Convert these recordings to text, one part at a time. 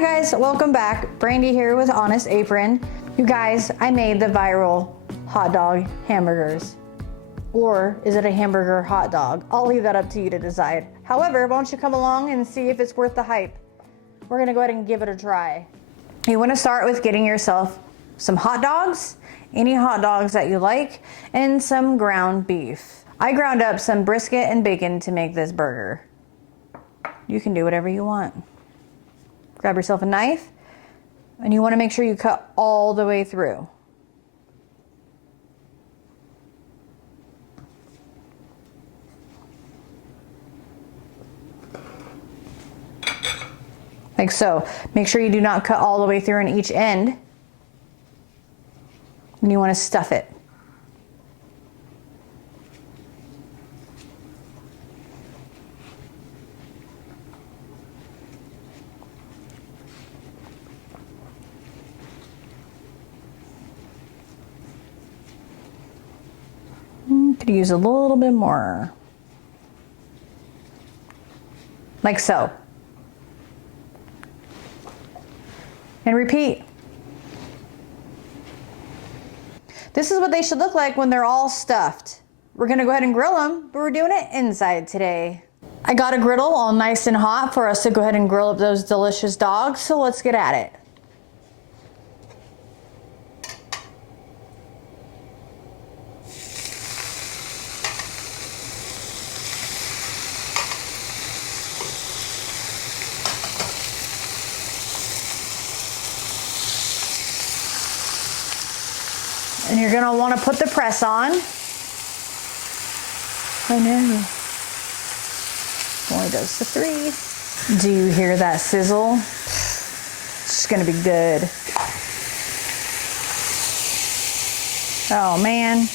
Hi guys, welcome back. Brandy here with Honest Apron. You guys, I made the viral hot dog hamburgers. Or is it a hamburger hot dog? I'll leave that up to you to decide. However, why don't you come along and see if it's worth the hype? We're gonna go ahead and give it a try. You wanna start with getting yourself some hot dogs, any hot dogs that you like, and some ground beef. I ground up some brisket and bacon to make this burger. You can do whatever you want. Grab yourself a knife, and you wanna make sure you cut all the way through. Like so. Make sure you do not cut all the way through on each end. And you want to stuff it. Could use a little bit more. Like so. And repeat. This is what they should look like when they're all stuffed. We're gonna go ahead and grill them, but we're doing it inside today. I got a griddle all nice and hot for us to go ahead and grill up those delicious dogs, so let's get at it. And you're gonna wanna put the press on. I know. Only does the 3. Do you hear that sizzle? It's just gonna be good. Oh man.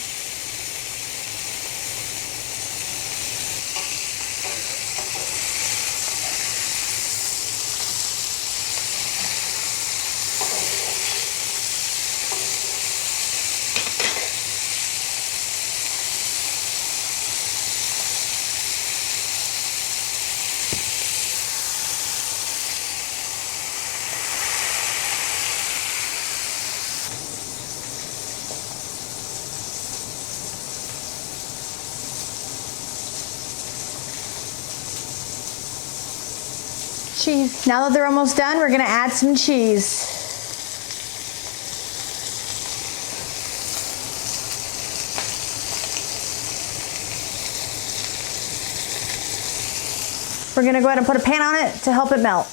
Cheese. Now that they're almost done, we're gonna add some cheese. We're gonna go ahead and put a pan on it to help it melt.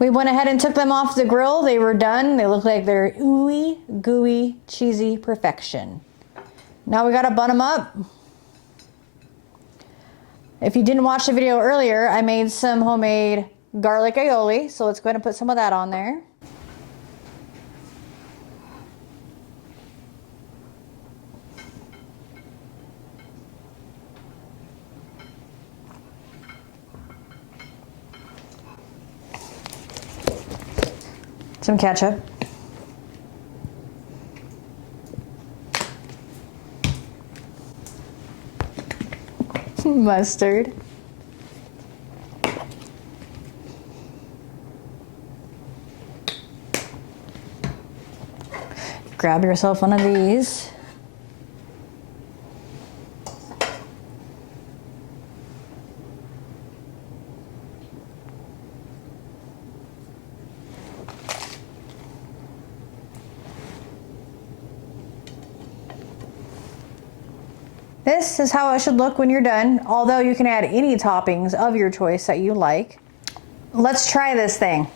We went ahead and took them off the grill. They were done. They look like they're ooey, gooey, cheesy perfection. Now we gotta bun them up. If you didn't watch the video earlier, I made some homemade garlic aioli, so let's go ahead and put some of that on there. Some ketchup. Mustard. Grab yourself one of these. This is how it should look when you're done, although you can add any toppings of your choice that you like. Let's try this thing.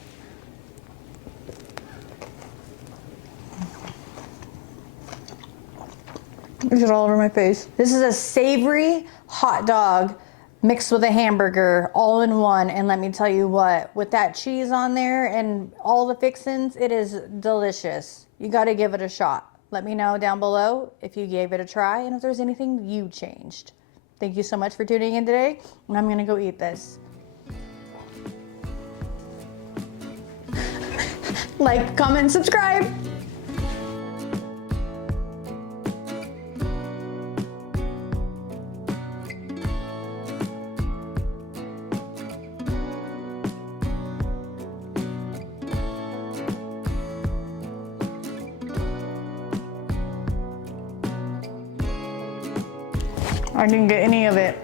It's all over my face. This is a savory hot dog mixed with a hamburger all in one, and let me tell you what, with that cheese on there and all the fixins, it is delicious. You gotta give it a shot. Let me know down below if you gave it a try and if there's anything you changed. Thank you so much for tuning in today, and I'm gonna go eat this. Like, comment, and subscribe. I didn't get any of it.